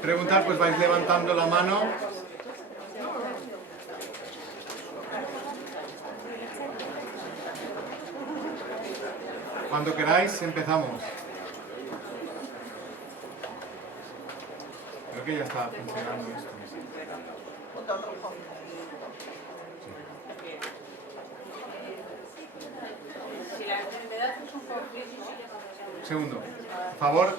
Preguntar, pues vais levantando la mano. Cuando queráis, empezamos. Creo que ya está funcionando esto. Si la enfermedad es un conflicto... Un segundo. Por favor,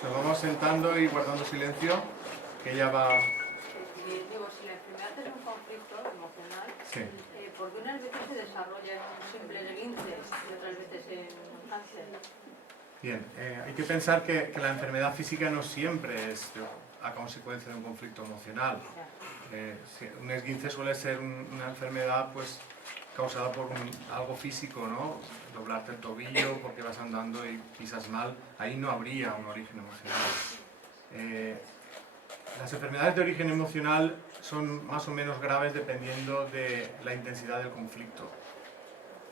nos vamos sentando y guardando silencio, que ya va... Digo, si la enfermedad es un conflicto emocional, Sí. porque unas veces se desarrolla en un simple esguince y otras veces en un cáncer. Bien, hay que pensar que la enfermedad física no siempre es a consecuencia de un conflicto emocional. Un esguince suele ser una enfermedad pues causada por algo físico, ¿no? Doblarte el tobillo porque vas andando y pisas mal, ahí no habría un origen emocional. Las enfermedades de origen emocional son más o menos graves dependiendo de la intensidad del conflicto.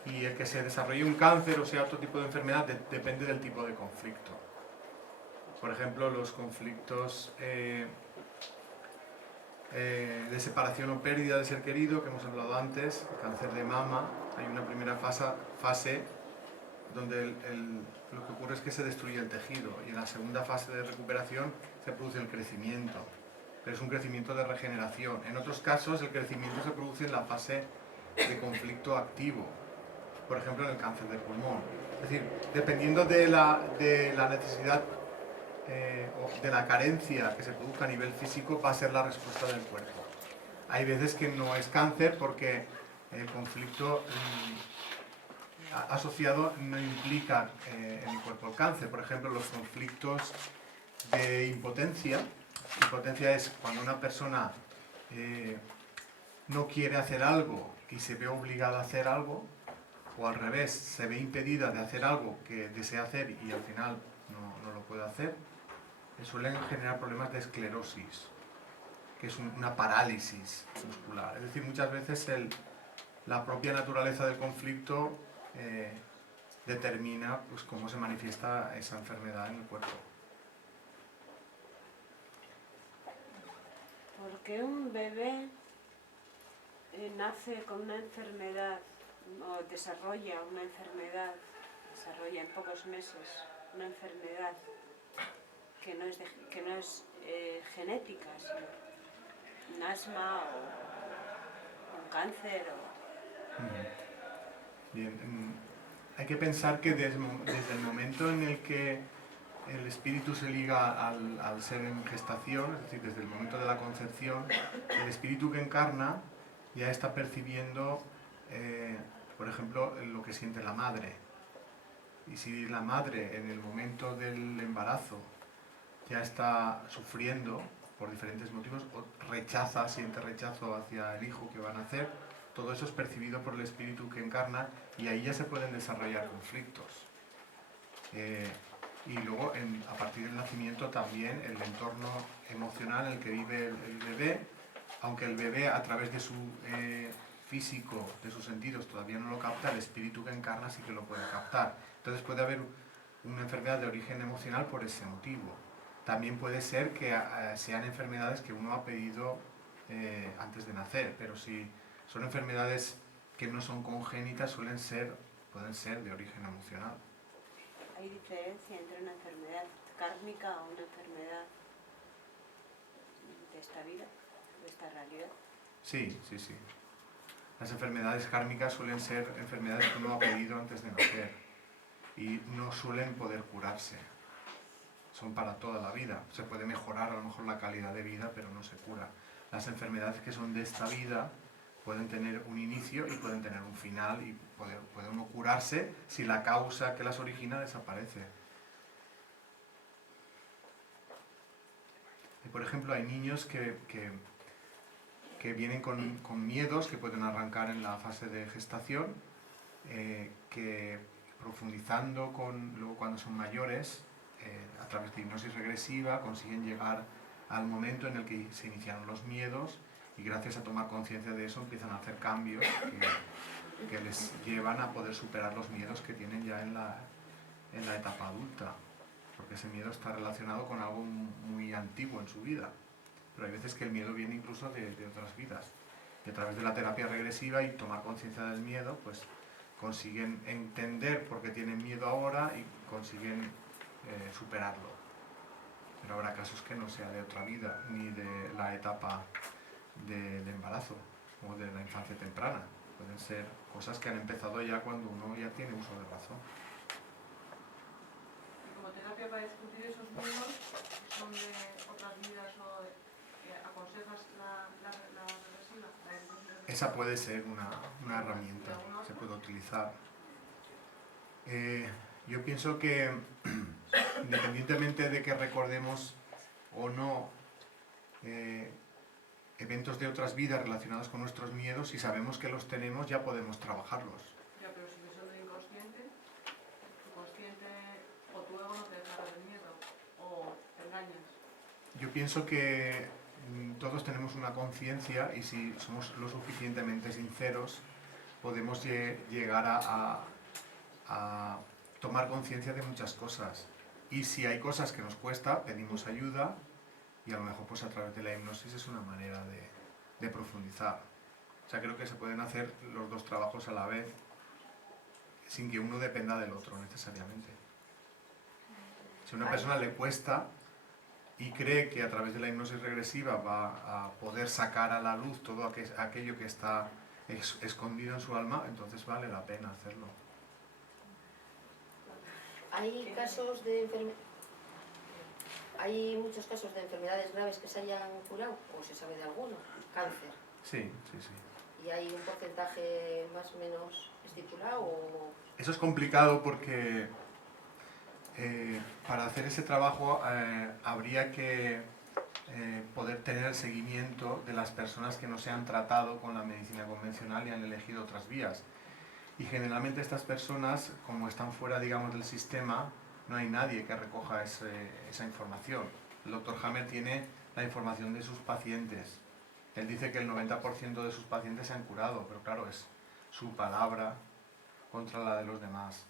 Y el que se desarrolle un cáncer o sea otro tipo de enfermedad depende del tipo de conflicto. Por ejemplo, los conflictos de separación o pérdida de ser querido, que hemos hablado antes, el cáncer de mama, hay una primera fase donde lo que ocurre es que se destruye el tejido y en la segunda fase de recuperación se produce el crecimiento, pero es un crecimiento de regeneración. En otros casos el crecimiento se produce en la fase de conflicto activo, por ejemplo en el cáncer de pulmón. Es decir, dependiendo de la necesidad o de la carencia que se produzca a nivel físico, va a ser la respuesta del cuerpo. Hay veces que no es cáncer porque el conflicto asociado no implica en el cuerpo el cáncer. Por ejemplo, los conflictos de impotencia. Impotencia es cuando una persona no quiere hacer algo y se ve obligada a hacer algo, o al revés, se ve impedida de hacer algo que desea hacer y al final no lo puede hacer, suelen generar problemas de esclerosis, que es una parálisis muscular. Es decir, muchas veces la propia naturaleza del conflicto determina pues, cómo se manifiesta esa enfermedad en el cuerpo. ¿Por qué un bebé nace con una enfermedad o desarrolla una enfermedad, desarrolla en pocos meses una enfermedad que no es genética, sino un asma o un cáncer? Bien, hay que pensar que desde el momento en el que el espíritu se liga al ser en gestación, es decir, desde el momento de la concepción, el espíritu que encarna ya está percibiendo, por ejemplo, lo que siente la madre. Y si la madre en el momento del embarazo ya está sufriendo por diferentes motivos o siente rechazo hacia el hijo que va a nacer, todo eso es percibido por el espíritu que encarna y ahí ya se pueden desarrollar conflictos. Y luego, a partir del nacimiento también el entorno emocional en el que vive el bebé, aunque el bebé a través de su físico, de sus sentidos todavía no lo capta, el espíritu que encarna sí que lo puede captar. Entonces puede haber una enfermedad de origen emocional por ese motivo. También puede ser que sean enfermedades que uno ha pedido antes de nacer, pero si son enfermedades que no son congénitas pueden ser de origen emocional. ¿Hay diferencia entre una enfermedad kármica o una enfermedad de esta vida, de esta realidad? Sí. Las enfermedades kármicas suelen ser enfermedades que uno ha pedido antes de nacer y no suelen poder curarse. Son para toda la vida. Se puede mejorar a lo mejor la calidad de vida, pero no se cura. Las enfermedades que son de esta vida pueden tener un inicio y pueden tener un final y puede uno curarse si la causa que las origina desaparece. Y por ejemplo, hay niños que vienen con miedos que pueden arrancar en la fase de gestación, que profundizando luego cuando son mayores, a través de hipnosis regresiva, consiguen llegar al momento en el que se iniciaron los miedos y gracias a tomar conciencia de eso empiezan a hacer cambios que les llevan a poder superar los miedos que tienen ya en la etapa adulta. porque ese miedo está relacionado con algo muy antiguo en su vida. Pero hay veces que el miedo viene incluso de otras vidas. Y a través de la terapia regresiva y tomar conciencia del miedo, pues consiguen entender por qué tienen miedo ahora y consiguen superarlo. Pero habrá casos que no sea de otra vida, ni de la etapa del embarazo o de la infancia temprana. Pueden ser cosas que han empezado ya cuando uno ya tiene uso de razón. Y como terapia para discutir esos miedos, ¿son de otras vidas o aconsejas la regresiva? Esa puede ser una herramienta, se puede utilizar. Yo pienso que independientemente de que recordemos o no eventos de otras vidas relacionados con nuestros miedos, si sabemos que los tenemos ya podemos trabajarlos. Ya, pero si son de inconsciente, tu consciente o tu ego no te deja ver el miedo o te engañas. Yo pienso que todos tenemos una conciencia y si somos lo suficientemente sinceros podemos llegar a tomar conciencia de muchas cosas. Y si hay cosas que nos cuesta, pedimos ayuda y a lo mejor pues a través de la hipnosis es una manera de profundizar. O sea, creo que se pueden hacer los dos trabajos a la vez sin que uno dependa del otro necesariamente. Si a una persona le cuesta y cree que a través de la hipnosis regresiva va a poder sacar a la luz todo aquello que está escondido en su alma, entonces vale la pena hacerlo. Hay muchos casos de enfermedades graves que se hayan curado, o se sabe de alguno, cáncer. Sí. ¿Y hay un porcentaje más o menos estipulado? O... Eso es complicado porque para hacer ese trabajo habría que poder tener el seguimiento de las personas que no se han tratado con la medicina convencional y han elegido otras vías. Y generalmente estas personas, como están fuera, digamos, del sistema, no hay nadie que recoja esa información. El doctor Hammer tiene la información de sus pacientes. Él dice que el 90% de sus pacientes se han curado, pero claro, es su palabra contra la de los demás.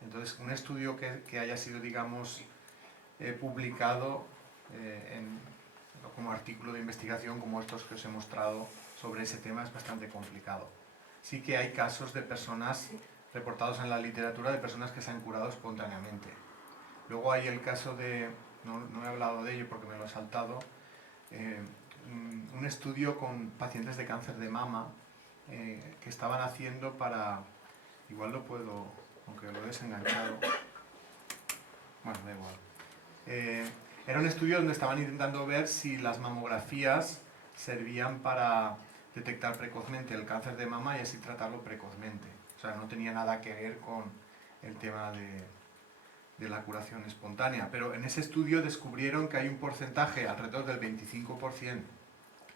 Entonces, un estudio que haya sido, digamos, publicado como artículo de investigación, como estos que os he mostrado sobre ese tema, es bastante complicado. Sí que hay casos de personas reportados en la literatura de personas que se han curado espontáneamente. Luego hay el caso de, no he hablado de ello porque me lo he saltado, un estudio con pacientes de cáncer de mama que estaban haciendo para, igual lo puedo, aunque lo he desenganchado, bueno, da igual. Era un estudio donde estaban intentando ver si las mamografías servían para detectar precozmente el cáncer de mama y así tratarlo precozmente. O sea, no tenía nada que ver con el tema de la curación espontánea. Pero en ese estudio descubrieron que hay un porcentaje, alrededor del 25%,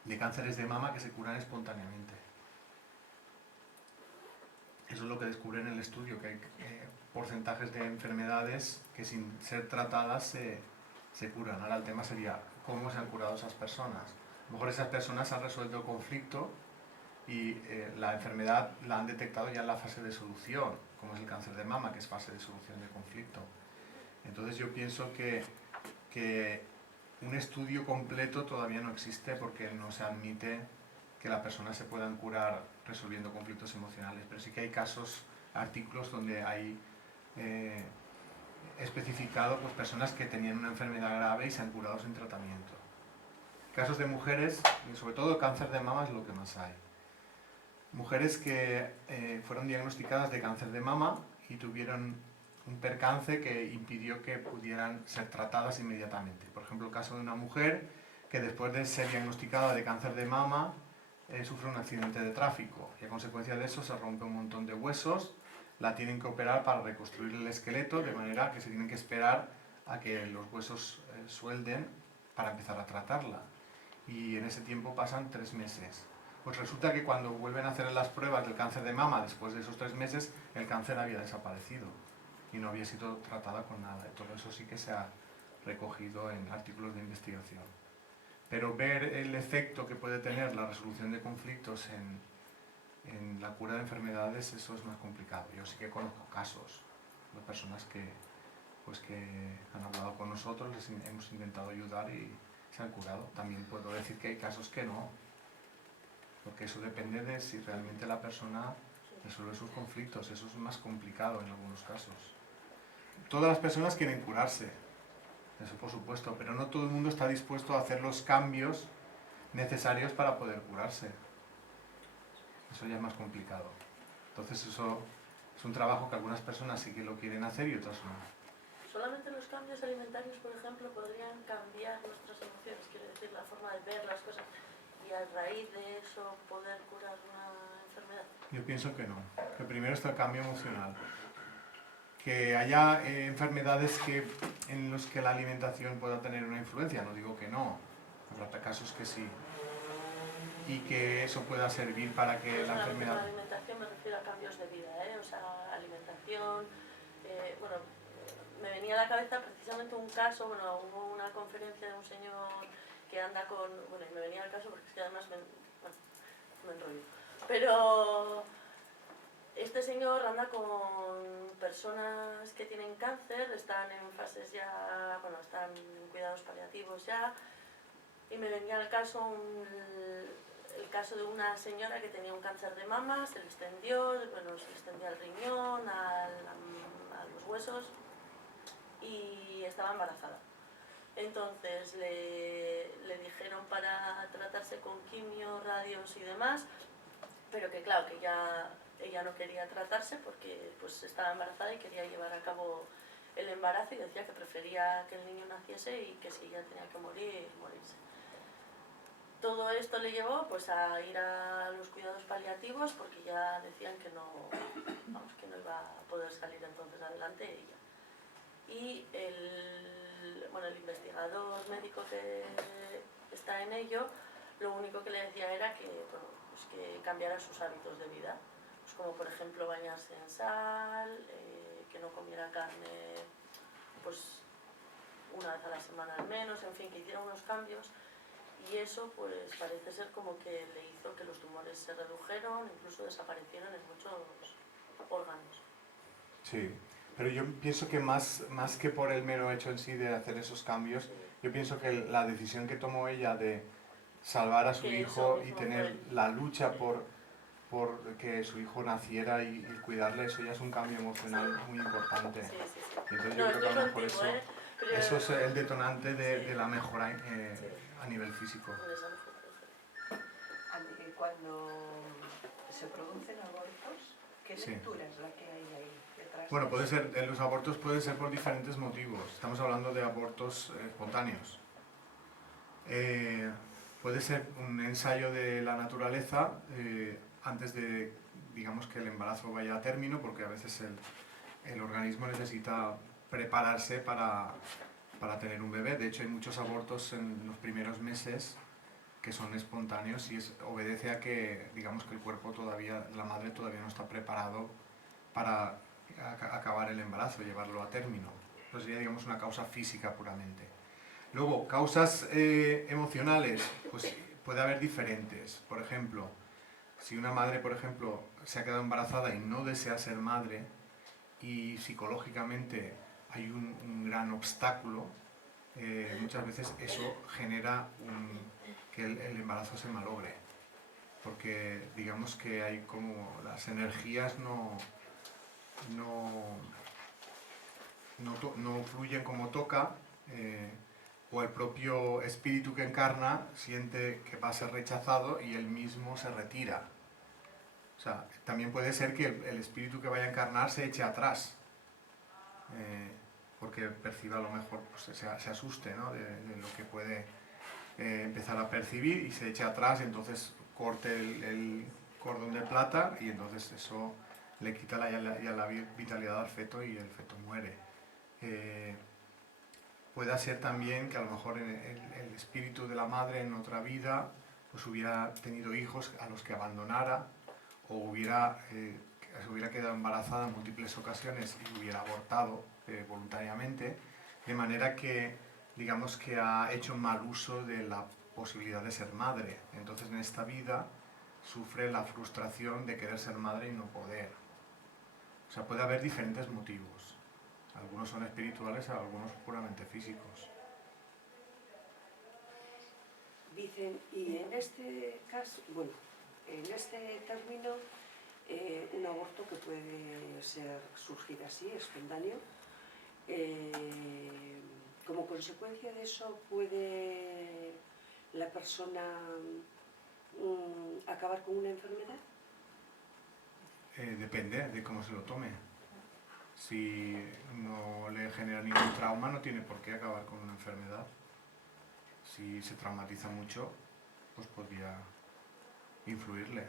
de cánceres de mama que se curan espontáneamente. Eso es lo que descubren en el estudio, que hay porcentajes de enfermedades que sin ser tratadas se curan. Ahora el tema sería cómo se han curado esas personas. A lo mejor esas personas han resuelto el conflicto y la enfermedad la han detectado ya en la fase de solución, como es el cáncer de mama, que es fase de solución de conflicto. Entonces yo pienso que un estudio completo todavía no existe porque no se admite que las personas se puedan curar resolviendo conflictos emocionales, pero sí que hay casos, artículos donde hay especificado pues, personas que tenían una enfermedad grave y se han curado sin tratamiento. Casos de mujeres, y sobre todo cáncer de mama es lo que más hay. Mujeres que fueron diagnosticadas de cáncer de mama y tuvieron un percance que impidió que pudieran ser tratadas inmediatamente. Por ejemplo, el caso de una mujer que después de ser diagnosticada de cáncer de mama sufre un accidente de tráfico y a consecuencia de eso se rompe un montón de huesos, la tienen que operar para reconstruir el esqueleto, de manera que se tienen que esperar a que los huesos suelden para empezar a tratarla. Y en ese tiempo pasan 3 meses. Pues resulta que cuando vuelven a hacer las pruebas del cáncer de mama después de esos 3 meses, el cáncer había desaparecido y no había sido tratada con nada. Y todo eso sí que se ha recogido en artículos de investigación. Pero ver el efecto que puede tener la resolución de conflictos en la cura de enfermedades, eso es más complicado. Yo sí que conozco casos de personas que pues que han hablado con nosotros, hemos intentado ayudar y se han curado. También puedo decir que hay casos que no, porque eso depende de si realmente la persona resuelve sus conflictos. Eso es más complicado en algunos casos. Todas las personas quieren curarse, eso por supuesto, pero no todo el mundo está dispuesto a hacer los cambios necesarios para poder curarse. Eso ya es más complicado. Entonces eso es un trabajo que algunas personas sí que lo quieren hacer y otras no. Solamente los cambios alimentarios, por ejemplo, podrían cambiar nuestras emociones, quiero decir, la forma de ver las cosas, y a raíz de eso poder curar una enfermedad. Yo pienso que no, que primero está el cambio emocional. Que haya enfermedades en los que la alimentación pueda tener una influencia, no digo que no, habrá casos que sí. Y que eso pueda servir para que No la solamente enfermedad... con la alimentación, me refiero a cambios de vida, o sea, alimentación, bueno, me venía a la cabeza precisamente un caso, bueno, hubo una conferencia de un señor que anda con, bueno, y me venía al caso porque es que además me enrollo, pero este señor anda con personas que tienen cáncer, están en fases ya, bueno, están en cuidados paliativos ya, y me venía al caso el caso de una señora que tenía un cáncer de mama, se le extendió, bueno, se le extendía al riñón, a los huesos, y estaba embarazada. Entonces le dijeron para tratarse con quimio, radios y demás, pero que claro, que ella no quería tratarse porque pues estaba embarazada y quería llevar a cabo el embarazo, y decía que prefería que el niño naciese y que si ella tenía que morir, morirse. Todo esto le llevó pues a ir a los cuidados paliativos porque ya decían que no, vamos, que no iba a poder salir entonces adelante ella. Y el investigador médico que está en ello, lo único que le decía era que, bueno, pues que cambiara sus hábitos de vida, pues como por ejemplo bañarse en sal, que no comiera carne pues una vez a la semana al menos, en fin, que hiciera unos cambios, y eso pues parece ser como que le hizo que los tumores se redujeron, incluso desaparecieron en muchos órganos. Sí, pero yo pienso que más que por el mero hecho en sí de hacer esos cambios, yo pienso que la decisión que tomó ella de salvar a su Que hijo eso y mismo tener fue. la lucha Sí. por que su hijo naciera y cuidarle, eso ya es un cambio emocional muy importante. Sí, sí, sí. Entonces No, yo creo que a estoy lo mejor contigo, eso, Pero, eso es el detonante de sí. la mejora Sí. a nivel físico. En esa mejor. Cuando se producen abortos, ¿qué Sí. lectura es la que hay ahí detrás? Bueno, de eso? los abortos pueden ser por diferentes motivos. Estamos hablando de abortos espontáneos. Puede ser un ensayo de la naturaleza antes de, digamos, que el embarazo vaya a término, porque a veces el organismo necesita prepararse para tener un bebé. De hecho, hay muchos abortos en los primeros meses que son espontáneos y obedece a que, digamos, que el cuerpo todavía, la madre todavía no está preparado para acabar el embarazo, llevarlo a término. Entonces sería, digamos, una causa física puramente. Luego, causas emocionales, pues puede haber diferentes. Por ejemplo, si una madre, por ejemplo, se ha quedado embarazada y no desea ser madre y psicológicamente hay un gran obstáculo, muchas veces eso genera que el embarazo se malogre. Porque digamos que hay como las energías no fluyen como toca, o el propio espíritu que encarna siente que va a ser rechazado y él mismo se retira. O sea, también puede ser que el espíritu que vaya a encarnar se eche atrás, porque perciba a lo mejor, pues, se asuste, ¿no? de lo que puede empezar a percibir y se eche atrás y entonces corte el cordón de plata y entonces eso le quita la vitalidad al feto y el feto muere. Puede ser también que a lo mejor el espíritu de la madre en otra vida pues hubiera tenido hijos a los que abandonara o se hubiera quedado embarazada en múltiples ocasiones y hubiera abortado voluntariamente, de manera que digamos que ha hecho mal uso de la posibilidad de ser madre. Entonces en esta vida sufre la frustración de querer ser madre y no poder. O sea, puede haber diferentes motivos. Algunos son espirituales, algunos puramente físicos. Dicen, y en este caso, bueno, en este término, un aborto que puede surgir así, espontáneo, como consecuencia de eso puede la persona acabar con una enfermedad. Depende de cómo se lo tome. Si no le genera ningún trauma, no tiene por qué acabar con una enfermedad. Si se traumatiza mucho, pues podría influirle.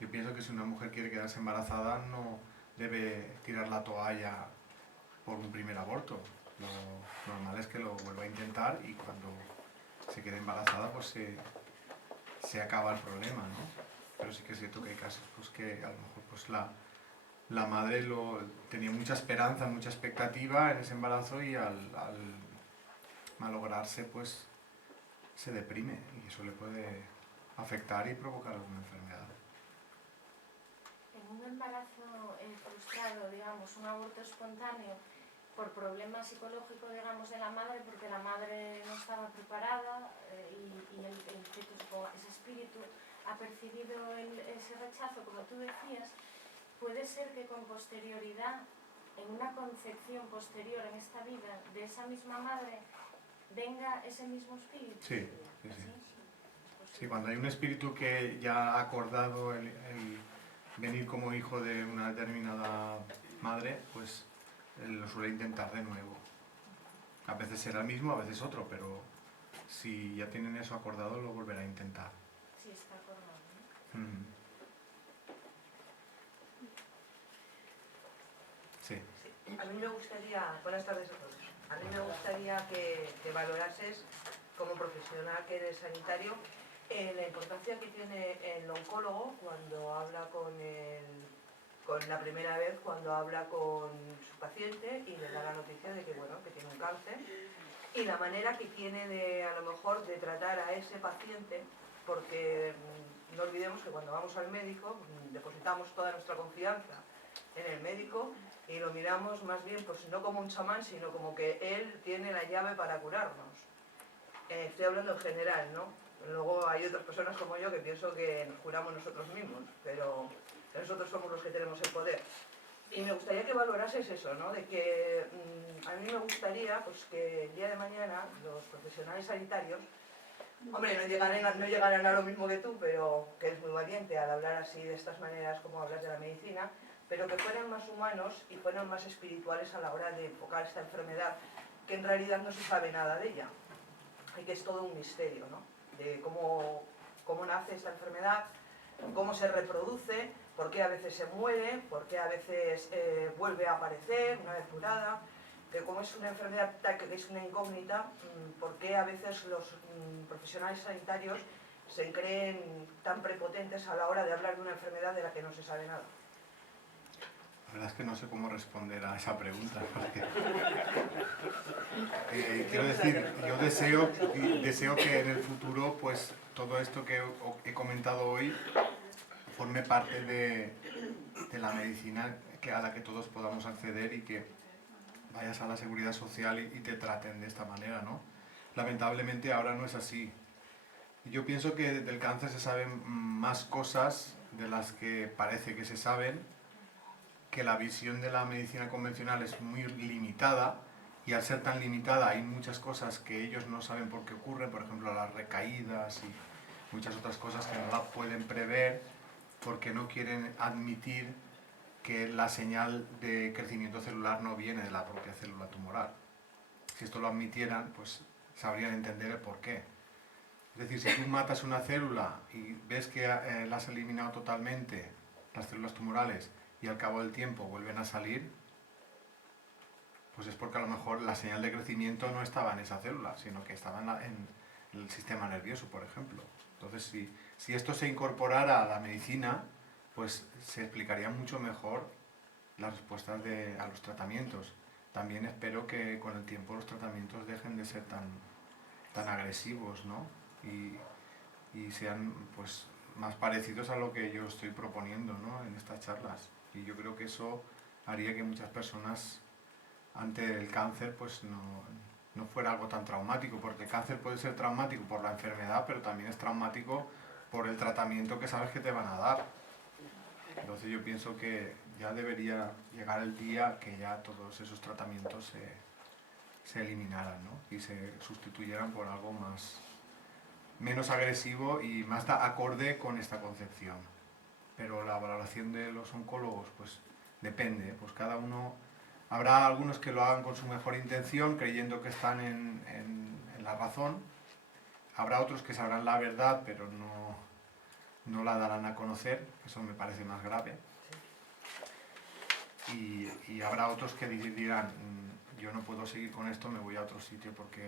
Yo pienso que si una mujer quiere quedarse embarazada, no debe tirar la toalla por un primer aborto. Lo normal es que lo vuelva a intentar y cuando se quede embarazada, pues se acaba el problema, ¿no? Pero sí que es cierto que hay casos pues, que a lo mejor pues, la madre tenía mucha esperanza, mucha expectativa en ese embarazo y al malograrse pues se deprime y eso le puede afectar y provocar alguna enfermedad. En un embarazo frustrado, digamos, un aborto espontáneo por problemas psicológicos, digamos, de la madre, porque la madre no estaba preparada y el feto, ese espíritu, ha percibido ese rechazo, como tú decías, puede ser que con posterioridad, en una concepción posterior en esta vida de esa misma madre, venga ese mismo espíritu. Sí, sí, sí. Sí, cuando hay un espíritu que ya ha acordado el venir como hijo de una determinada madre, pues lo suele intentar de nuevo. A veces será el mismo, a veces otro, pero si ya tienen eso acordado, lo volverá a intentar. Sí, está acordado, ¿no? Sí. Sí. A mí me gustaría, buenas tardes a todos, a mí me gustaría que valorases como profesional que eres sanitario la importancia que tiene el oncólogo cuando habla con la primera vez, cuando habla con su paciente y le da la noticia de que, bueno, que tiene un cáncer, y la manera que tiene de, a lo mejor, de tratar a ese paciente, porque no olvidemos que cuando vamos al médico depositamos toda nuestra confianza en el médico y lo miramos más bien pues no como un chamán, sino como que él tiene la llave para curarnos. Estoy hablando en general, ¿no? Luego hay otras personas como yo que pienso que nos curamos nosotros mismos, pero nosotros somos los que tenemos el poder. Y me gustaría que valorases eso, ¿no? De que a mí me gustaría pues, que el día de mañana los profesionales sanitarios, hombre, no llegarán a lo mismo que tú, pero que es muy valiente al hablar así de estas maneras como hablas de la medicina, pero que fueran más humanos y fueran más espirituales a la hora de enfocar esta enfermedad, que en realidad no se sabe nada de ella, y que es todo un misterio, ¿no? De cómo nace esta enfermedad, cómo se reproduce, por qué a veces se muere, por qué a veces vuelve a aparecer una vez curada, de cómo es una enfermedad que es una incógnita, por qué a veces los profesionales sanitarios se creen tan prepotentes a la hora de hablar de una enfermedad de la que no se sabe nada. La verdad es que no sé cómo responder a esa pregunta, porque quiero decir, yo deseo que en el futuro pues todo esto que he comentado hoy forme parte de la medicina a la que todos podamos acceder y que vayas a la seguridad social y te traten de esta manera, ¿no? Lamentablemente ahora no es así. Yo pienso que del cáncer se saben más cosas de las que parece que se saben, que la visión de la medicina convencional es muy limitada y al ser tan limitada hay muchas cosas que ellos no saben por qué ocurren, por ejemplo las recaídas y muchas otras cosas que no las pueden prever porque no quieren admitir que la señal de crecimiento celular no viene de la propia célula tumoral. Si esto lo admitieran, pues sabrían entender el por qué. Es decir, si tú matas una célula y ves que la has eliminado totalmente, las células tumorales, y al cabo del tiempo vuelven a salir, pues es porque a lo mejor la señal de crecimiento no estaba en esa célula, sino que estaba en el sistema nervioso, por ejemplo. Entonces, si esto se incorporara a la medicina, pues se explicaría mucho mejor las respuestas a los tratamientos. También espero que con el tiempo los tratamientos dejen de ser tan agresivos, ¿no? Y sean pues más parecidos a lo que yo estoy proponiendo, ¿no? En estas charlas. Y yo creo que eso haría que muchas personas ante el cáncer pues no fuera algo tan traumático, porque el cáncer puede ser traumático por la enfermedad, pero también es traumático por el tratamiento que sabes que te van a dar. Entonces yo pienso que ya debería llegar el día que ya todos esos tratamientos se eliminaran, ¿no? Y se sustituyeran por algo menos agresivo y más acorde con esta concepción. Pero la valoración de los oncólogos pues depende, pues cada uno, habrá algunos que lo hagan con su mejor intención, creyendo que están en la razón, habrá otros que sabrán la verdad pero no la darán a conocer, eso me parece más grave, y habrá otros que dirán, yo no puedo seguir con esto, me voy a otro sitio porque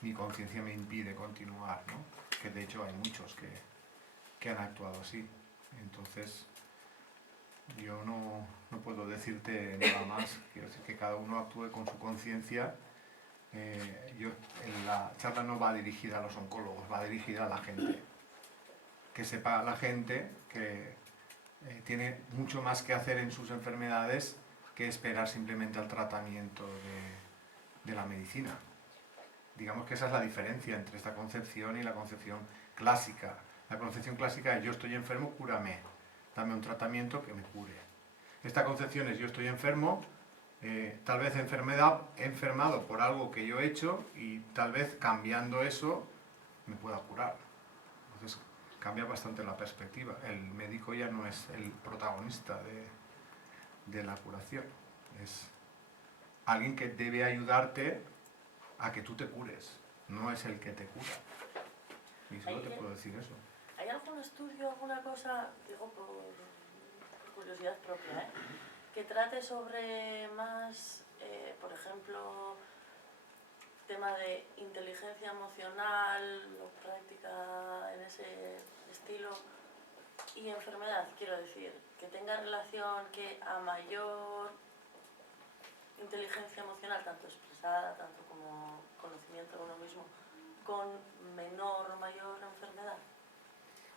mi conciencia me impide continuar, ¿no? Que de hecho hay muchos que han actuado así. Entonces yo no puedo decirte nada más, quiero decir que cada uno actúe con su conciencia. La charla no va dirigida a los oncólogos, va dirigida a la gente, que sepa la gente que tiene mucho más que hacer en sus enfermedades que esperar simplemente al tratamiento de la medicina. Digamos que esa es la diferencia entre esta concepción y la concepción clásica. La concepción clásica es yo estoy enfermo, cúrame, dame un tratamiento que me cure. Esta concepción es yo estoy enfermo, tal vez he enfermado por algo que yo he hecho y tal vez cambiando eso me pueda curar. Entonces cambia bastante la perspectiva. El médico ya no es el protagonista de la curación, es alguien que debe ayudarte a que tú te cures, no es el que te cura. Y solo te puedo decir eso. ¿Hay algún estudio, alguna cosa, digo por curiosidad propia, que trate sobre más, por ejemplo, tema de inteligencia emocional o práctica en ese estilo y enfermedad? Quiero decir, que tenga relación, que a mayor inteligencia emocional, tanto expresada, tanto como conocimiento de uno mismo, con menor o mayor enfermedad.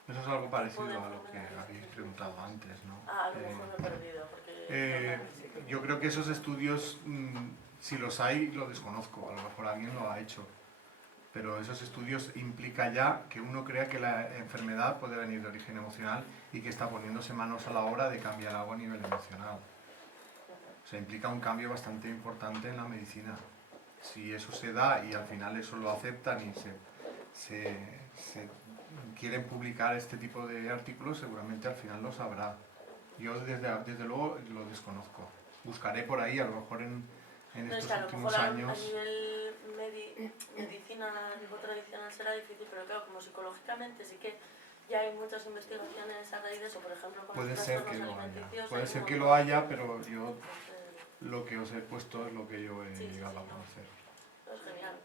Eso es algo parecido a lo que habéis preguntado antes, ¿no? A lo mejor me he perdido. Porque yo creo que esos estudios, si los hay, lo desconozco, a lo mejor alguien lo ha hecho. Pero esos estudios implica ya que uno crea que la enfermedad puede venir de origen emocional y que está poniéndose manos a la obra de cambiar algo a nivel emocional. O sea, implica un cambio bastante importante en la medicina. Si eso se da y al final eso lo aceptan y se quieren publicar este tipo de artículos, seguramente al final lo sabrá. Yo desde luego lo desconozco. Buscaré por ahí, a lo mejor en estos últimos años. A nivel medicina tipo tradicional será difícil, pero claro, como psicológicamente sí que ya hay muchas investigaciones a raíz de eso, por ejemplo, con puede los ser trastornos que lo haya. alimenticios. Puede ser que lo haya, pero yo lo que os he puesto es lo que yo he llegado a conocer. Es genial.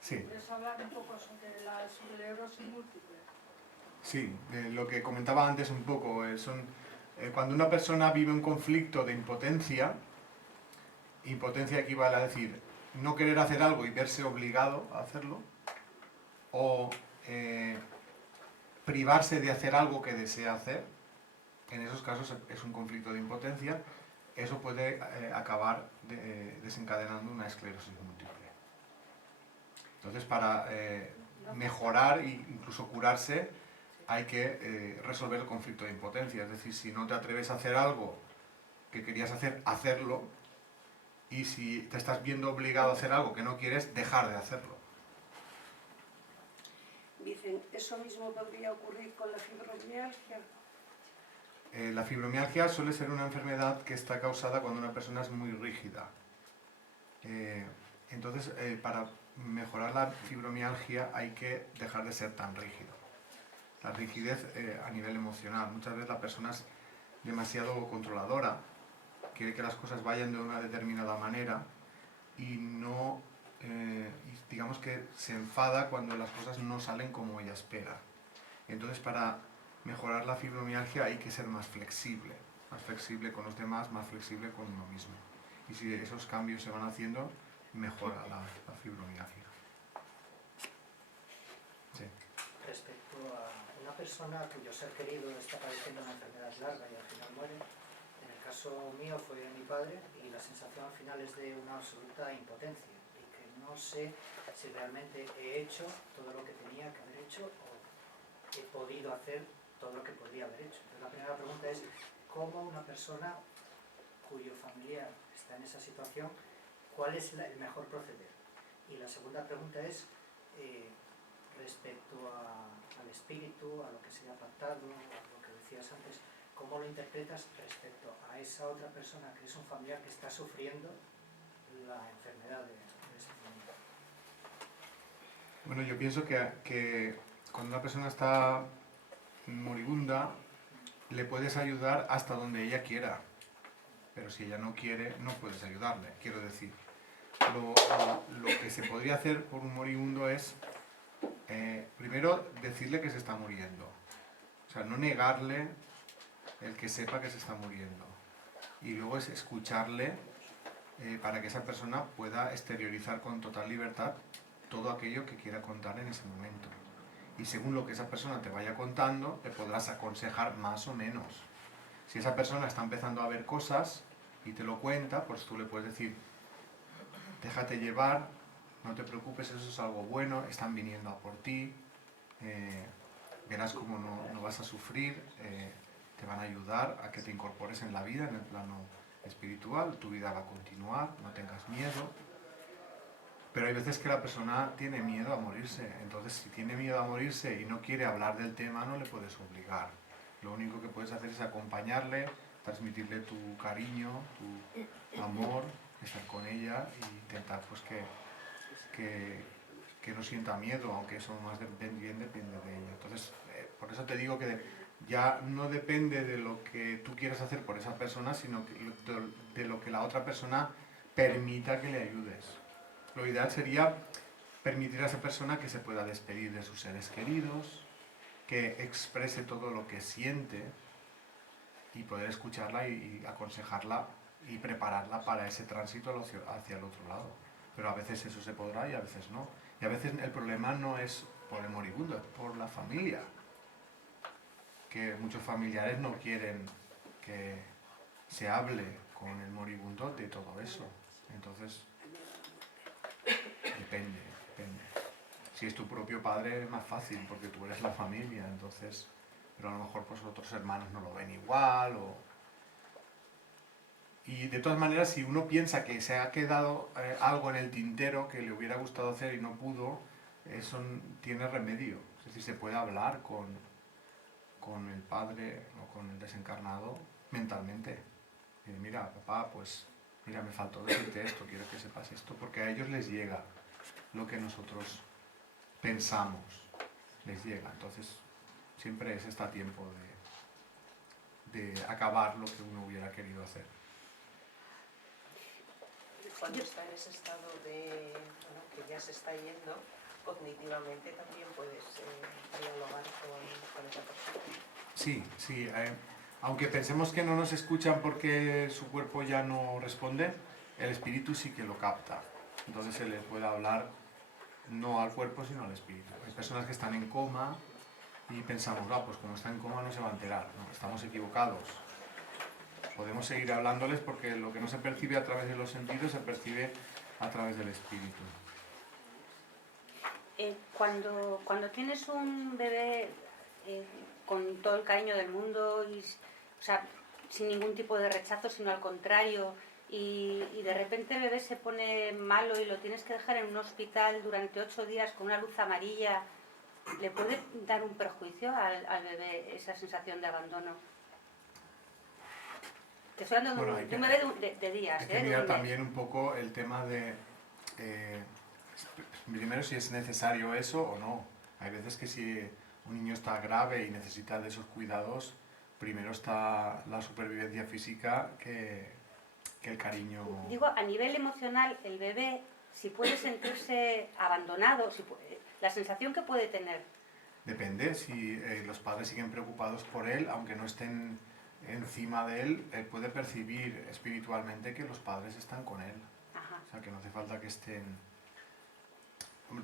Sí. ¿Puedes hablar un poco sobre la esclerosis múltiple? Sí, lo que comentaba antes un poco, cuando una persona vive un conflicto de impotencia equivale a decir no querer hacer algo y verse obligado a hacerlo, o privarse de hacer algo que desea hacer. En esos casos es un conflicto de impotencia, eso puede acabar desencadenando una esclerosis múltiple. Entonces, para mejorar e incluso curarse, hay que resolver el conflicto de impotencia. Es decir, si no te atreves a hacer algo que querías hacer, hacerlo. Y si te estás viendo obligado a hacer algo que no quieres, dejar de hacerlo. Dicen, ¿eso mismo podría ocurrir con la fibromialgia? La fibromialgia suele ser una enfermedad que está causada cuando una persona es muy rígida. Entonces, para mejorar la fibromialgia hay que dejar de ser tan rígido. La rigidez a nivel emocional. Muchas veces la persona es demasiado controladora, quiere que las cosas vayan de una determinada manera y no, digamos que se enfada cuando las cosas no salen como ella espera. Entonces, para mejorar la fibromialgia hay que ser más flexible con los demás, más flexible con uno mismo. Y si esos cambios se van haciendo, mejora la fibromialgia. Sí. Respecto a una persona cuyo ser querido está padeciendo una enfermedad larga y al final muere, en el caso mío fue de mi padre y la sensación al final es de una absoluta impotencia y que no sé si realmente he hecho todo lo que tenía que haber hecho o he podido hacer todo lo que podría haber hecho. Entonces la primera pregunta es ¿cómo una persona cuyo familiar está en esa situación, cuál es el mejor proceder? Y la segunda pregunta es respecto al espíritu, a lo que se ha pactado, a lo que decías antes, ¿cómo lo interpretas respecto a esa otra persona que es un familiar que está sufriendo la enfermedad de ese familiar? Bueno, yo pienso que cuando una persona está moribunda, le puedes ayudar hasta donde ella quiera, pero si ella no quiere, no puedes ayudarle. Quiero decir, lo que se podría hacer por un moribundo es, primero, decirle que se está muriendo. O sea, no negarle el que sepa que se está muriendo. Y luego es escucharle para que esa persona pueda exteriorizar con total libertad todo aquello que quiera contar en ese momento. Y según lo que esa persona te vaya contando, te podrás aconsejar más o menos. Si esa persona está empezando a ver cosas y te lo cuenta, pues tú le puedes decir, déjate llevar, no te preocupes, eso es algo bueno, están viniendo a por ti, verás cómo no vas a sufrir, te van a ayudar a que te incorpores en la vida, en el plano espiritual, tu vida va a continuar, no tengas miedo. Pero hay veces que la persona tiene miedo a morirse, entonces si tiene miedo a morirse y no quiere hablar del tema, no le puedes obligar. Lo único que puedes hacer es acompañarle, transmitirle tu cariño, tu amor, estar con ella e intentar pues que no sienta miedo, aunque eso más bien depende de ella. Entonces, por eso te digo que ya no depende de lo que tú quieras hacer por esa persona, sino de lo que la otra persona permita que le ayudes. Lo ideal sería permitir a esa persona que se pueda despedir de sus seres queridos, que exprese todo lo que siente y poder escucharla y aconsejarla y prepararla para ese tránsito hacia el otro lado. Pero a veces eso se podrá y a veces no. Y a veces el problema no es por el moribundo, es por la familia. Que muchos familiares no quieren que se hable con el moribundo de todo eso. Entonces, depende. Si es tu propio padre es más fácil porque tú eres la familia, entonces, pero a lo mejor pues otros hermanos no lo ven igual y de todas maneras si uno piensa que se ha quedado algo en el tintero que le hubiera gustado hacer y no pudo, eso tiene remedio, es decir, se puede hablar con el padre o con el desencarnado mentalmente. Mira, papá, pues mira, me faltó decirte esto, quiero que sepas esto, porque a ellos les llega lo que nosotros pensamos, les llega. Entonces, siempre está a tiempo de acabar lo que uno hubiera querido hacer. Cuando está en ese estado de, bueno, que ya se está yendo, cognitivamente también puedes dialogar con esa persona. Sí, aunque pensemos que no nos escuchan porque su cuerpo ya no responde, el espíritu sí que lo capta. Entonces se le puede hablar no al cuerpo sino al espíritu. Hay personas que están en coma y pensamos, pues como está en coma no se va a enterar. No, estamos equivocados. Podemos seguir hablándoles porque lo que no se percibe a través de los sentidos se percibe a través del espíritu. Cuando tienes un bebé con todo el cariño del mundo, o sea, sin ningún tipo de rechazo, sino al contrario, y de repente el bebé se pone malo y lo tienes que dejar en un hospital durante 8 días con una luz amarilla, ¿le puede dar un perjuicio al bebé esa sensación de abandono? Te estoy hablando de un bebé de días. Hay que mirar también un poco el tema de, primero si es necesario eso o no. Hay veces que si un niño está grave y necesita de esos cuidados, primero está la supervivencia física que el cariño. Digo, a nivel emocional, el bebé, si puede sentirse abandonado, la sensación que puede tener. Depende, si los padres siguen preocupados por él, aunque no estén encima de él, él puede percibir espiritualmente que los padres están con él. Ajá. O sea, que no hace falta que estén.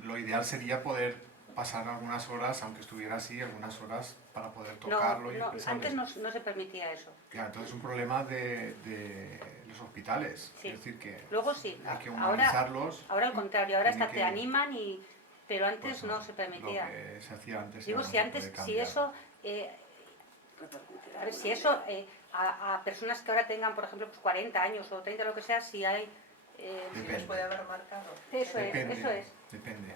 Lo ideal sería poder pasar algunas horas, aunque estuviera así, algunas horas para poder tocarlo y expresarlo. Antes no se permitía eso. Ya, entonces es un problema de los hospitales. Sí. Es decir, que Luego sí. hay que humanizarlos. Ahora al contrario, ahora hasta tiene te que- animan, pero antes pues no se permitía. Lo que se hacía antes. Digo, ya no si se antes, puede si cambiar. eso, a ver, si eso a personas que ahora tengan, por ejemplo, pues 40 años o 30, lo que sea, si hay... Si les puede haber marcado. Eso Depende, es. Depende.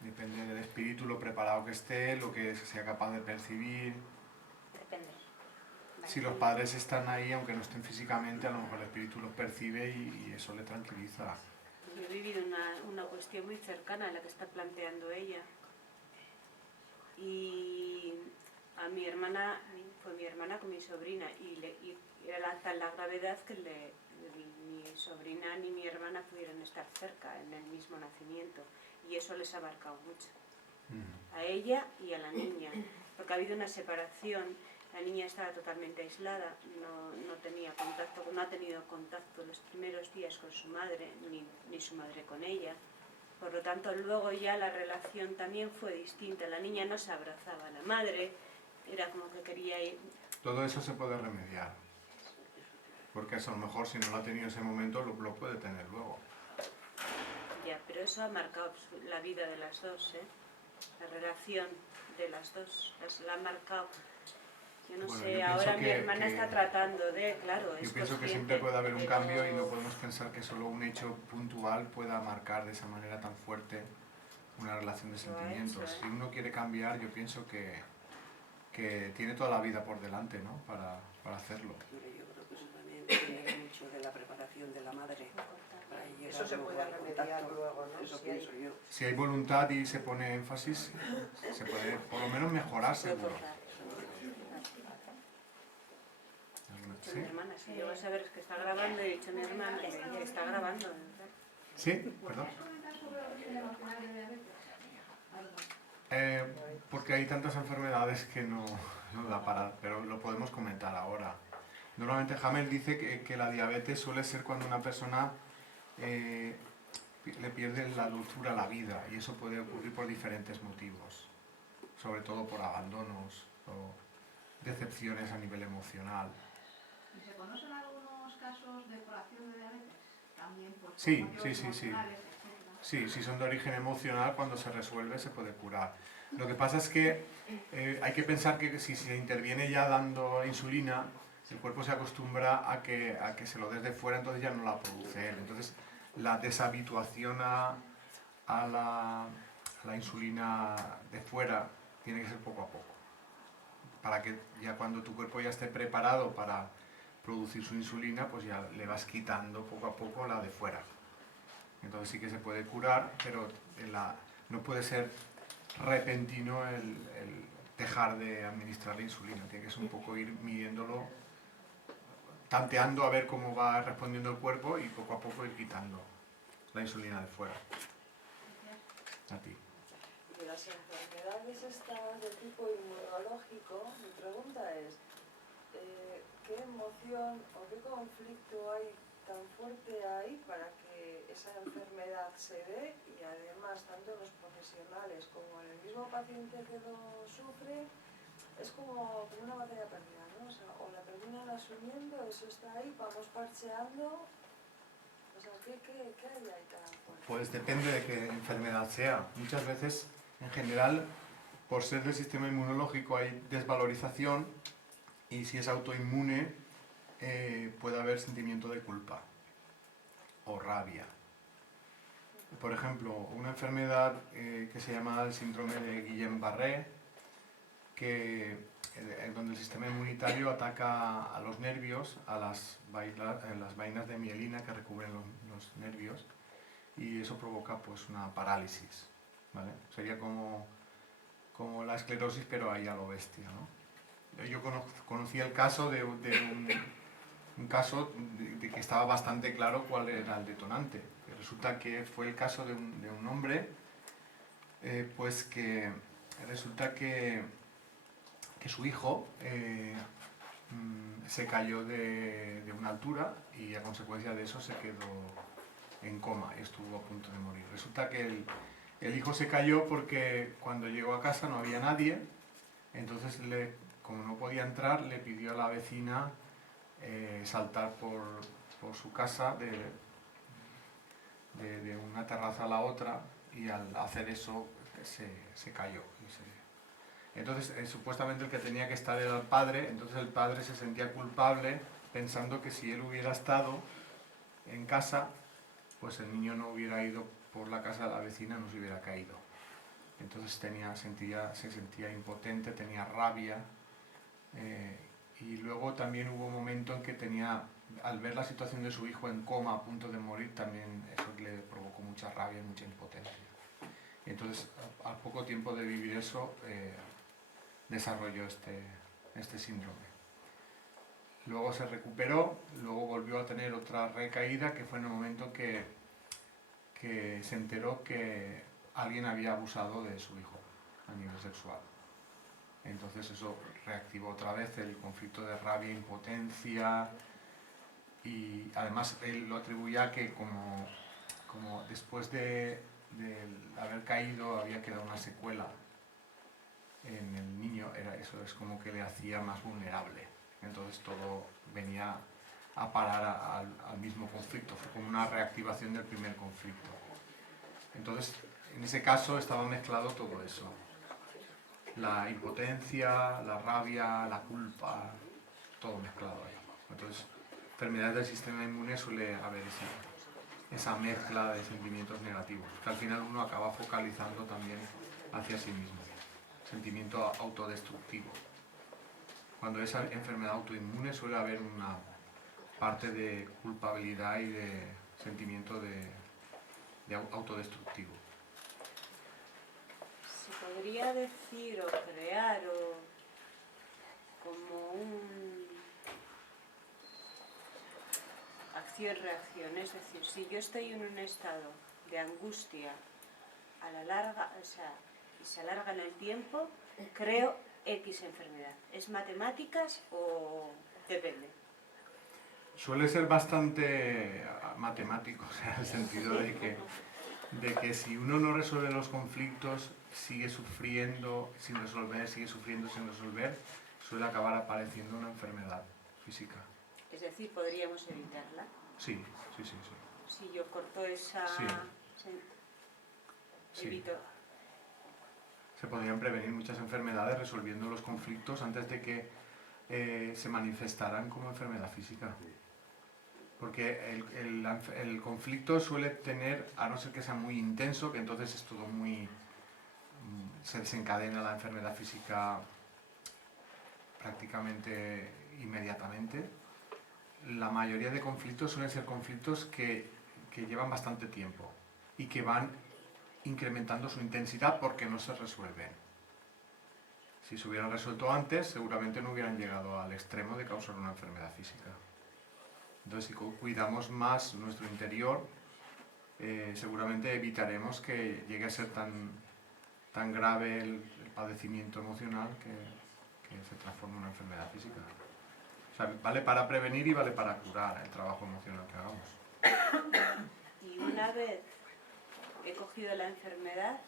Depende del espíritu, lo preparado que esté, lo que sea capaz de percibir. Depende. Si los padres están ahí, aunque no estén físicamente, a lo mejor el espíritu los percibe y eso le tranquiliza. Yo he vivido una cuestión muy cercana a la que está planteando ella. Y a mi hermana, fue mi hermana con mi sobrina, y era tal la gravedad que mi sobrina ni mi hermana pudieron estar cerca en el mismo nacimiento. Y eso les ha marcado mucho. A ella y a la niña. Porque ha habido una separación. La niña estaba totalmente aislada, no tenía contacto, no ha tenido contacto los primeros días con su madre, ni su madre con ella. Por lo tanto, luego ya la relación también fue distinta. La niña no se abrazaba a la madre, era como que quería ir... Todo eso se puede remediar. Porque eso a lo mejor si no lo ha tenido en ese momento, lo puede tener luego. Ya, pero eso ha marcado la vida de las dos, ¿eh? La relación de las dos, la ha marcado... Yo no Bueno, sé, yo ahora pienso mi hermana está tratando de, claro, Yo es pienso que siempre puede haber un cambio y no podemos pensar que solo un hecho puntual pueda marcar de esa manera tan fuerte una relación de sentimientos. Si uno quiere cambiar, yo pienso que tiene toda la vida por delante, ¿no? Para hacerlo. Yo creo que eso también depende mucho de la preparación de la madre. Para llegar Eso se puede remediar luego, ¿no? Eso Si hay- pienso yo. Si hay voluntad y se pone énfasis, se puede por lo menos mejorar seguro. Mi hermana, si yo vas a ver que está grabando, he dicho a mi hermana que está grabando. ¿verdad? ¿Sí? Perdón. Porque hay tantas enfermedades que no da para, pero lo podemos comentar ahora. Normalmente Hamel dice que la diabetes suele ser cuando una persona le pierde la dulzura a la vida, y eso puede ocurrir por diferentes motivos, sobre todo por abandonos o decepciones a nivel emocional. ¿Y se conocen algunos casos de curación de diabetes? También por Sí. motivos emocionales, etcétera. Sí, si son de origen emocional, cuando se resuelve se puede curar. Lo que pasa es que hay que pensar que si se interviene ya dando insulina, el cuerpo se acostumbra a que se lo des de fuera, entonces ya no la produce él. Entonces la deshabituación a la insulina de fuera tiene que ser poco a poco. Para que ya cuando tu cuerpo ya esté preparado para producir su insulina, pues ya le vas quitando poco a poco la de fuera. Entonces sí que se puede curar, pero no puede ser repentino el dejar de administrar la insulina. Tiene que ser un poco ir midiéndolo, tanteando a ver cómo va respondiendo el cuerpo y poco a poco ir quitando la insulina de fuera. A ti. De las enfermedades estas de tipo inmunológico, mi pregunta es, ¿qué emoción o qué conflicto hay tan fuerte ahí para que esa enfermedad se dé? Y además, tanto los profesionales como el mismo paciente que lo sufre, es como una batalla perdida, ¿no? O sea, o la terminan asumiendo, eso está ahí, vamos parcheando. O sea, ¿qué hay ahí tan fuerte? Pues depende de qué enfermedad sea. Muchas veces, en general, por ser del sistema inmunológico hay desvalorización, y si es autoinmune puede haber sentimiento de culpa o rabia. Por ejemplo, una enfermedad que se llama el síndrome de Guillain-Barré, donde el sistema inmunitario ataca a los nervios, a las vainas de mielina que recubren los nervios, y eso provoca pues una parálisis, ¿vale? Sería como la esclerosis, pero ahí a lo bestia, ¿no? Yo conocí el caso de un caso de que estaba bastante claro cuál era el detonante. Resulta que fue el caso de un hombre, pues que resulta que su hijo se cayó de una altura y a consecuencia de eso se quedó en coma y estuvo a punto de morir. Resulta que El hijo se cayó porque cuando llegó a casa no había nadie, entonces como no podía entrar, le pidió a la vecina saltar por su casa de una terraza a la otra, y al hacer eso se cayó. Entonces supuestamente el que tenía que estar era el padre, entonces el padre se sentía culpable pensando que si él hubiera estado en casa, pues el niño no hubiera ido por la casa de la vecina, no se hubiera caído. Entonces se sentía impotente, tenía rabia, y luego también hubo un momento en que al ver la situación de su hijo en coma a punto de morir, también eso le provocó mucha rabia y mucha impotencia. Y entonces al poco tiempo de vivir eso desarrolló este síndrome. Luego se recuperó, luego volvió a tener otra recaída, que fue en el momento que se enteró que alguien había abusado de su hijo a nivel sexual. Entonces eso reactivó otra vez el conflicto de rabia, impotencia, y además él lo atribuía a que como después de haber caído había quedado una secuela en el niño, eso es como que le hacía más vulnerable. Entonces todo venía a parar al mismo conflicto, fue como una reactivación del primer conflicto. Entonces, en ese caso estaba mezclado todo eso. La impotencia, la rabia, la culpa, todo mezclado ahí. Entonces, enfermedades del sistema inmune suele haber esa mezcla de sentimientos negativos, que al final uno acaba focalizando también hacia sí mismo. Sentimiento autodestructivo. Cuando es enfermedad autoinmune suele haber una parte de culpabilidad y de sentimiento de autodestructivo. Se podría decir o crear como un acción-reacción, es decir, si yo estoy en un estado de angustia a la larga, y se alarga en el tiempo, creo X enfermedad. ¿Es matemáticas o depende? Suele ser bastante matemático, o sea, en el sentido de que si uno no resuelve los conflictos, sigue sufriendo sin resolver, sigue sufriendo sin resolver, suele acabar apareciendo una enfermedad física. Es decir, ¿podríamos evitarla? Sí. Si yo corto esa... Sí. Evito... Se podrían prevenir muchas enfermedades resolviendo los conflictos antes de que se manifestaran como enfermedad física. Porque el conflicto suele tener, a no ser que sea muy intenso, que entonces es todo se desencadena la enfermedad física prácticamente inmediatamente. La mayoría de conflictos suelen ser conflictos que llevan bastante tiempo y que van incrementando su intensidad porque no se resuelven. Si se hubieran resuelto antes, seguramente no hubieran llegado al extremo de causar una enfermedad física. Entonces, si cuidamos más nuestro interior, seguramente evitaremos que llegue a ser tan grave el padecimiento emocional que se transforme en una enfermedad física. O sea, vale para prevenir y vale para curar el trabajo emocional que hagamos. Y una vez he cogido la enfermedad,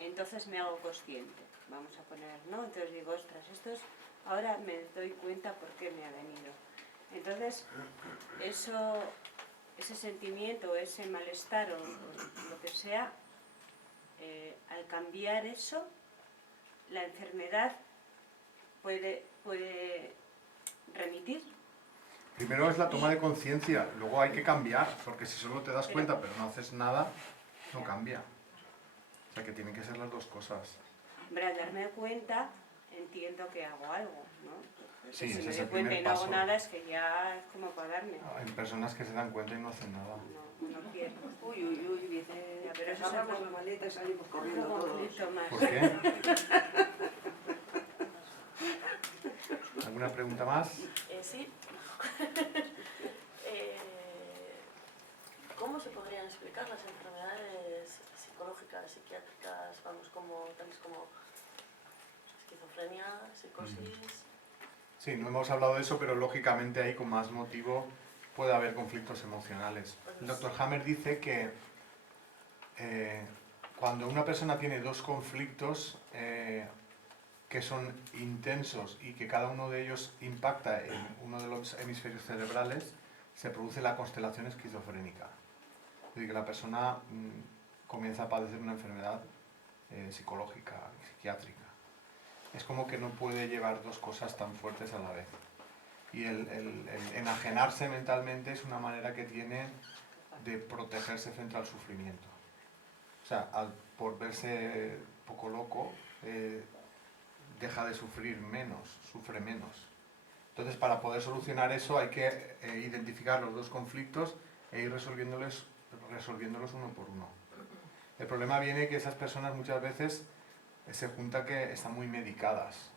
entonces me hago consciente. Vamos a poner, ¿no? Entonces digo, ostras, ahora me doy cuenta por qué me ha venido. Entonces, ese sentimiento, ese malestar o lo que sea, al cambiar eso, la enfermedad puede remitir. Primero es la toma de conciencia, luego hay que cambiar, porque si solo te das cuenta pero no haces nada, no cambia. O sea que tienen que ser las dos cosas. Hombre, al darme cuenta, entiendo que hago algo, ¿no? Sí, si ese me es doy el cuenta primer y no hago paso. nada, es que ya es como pagarme. Hay personas que se dan cuenta y no hacen nada. No quiero. Uy, dice, Pero eso agarramos la maleta y salimos corriendo todos. Más. ¿Por qué? ¿Alguna pregunta más? Sí. ¿Cómo se podrían explicar las enfermedades psicológicas, psiquiátricas, tales como esquizofrenia, psicosis? Sí, no hemos hablado de eso, pero lógicamente ahí con más motivo puede haber conflictos emocionales. El Dr. Hammer dice que cuando una persona tiene dos conflictos que son intensos y que cada uno de ellos impacta en uno de los hemisferios cerebrales, se produce la constelación esquizofrénica. Es decir, que la persona comienza a padecer una enfermedad psicológica, psiquiátrica. Es como que no puede llevar dos cosas tan fuertes a la vez. Y el enajenarse mentalmente es una manera que tiene de protegerse frente al sufrimiento. O sea, por verse poco loco, deja de sufrir menos, sufre menos. Entonces, para poder solucionar eso hay que identificar los dos conflictos e ir resolviéndolos uno por uno. El problema viene que esas personas muchas veces se junta que están muy medicadas,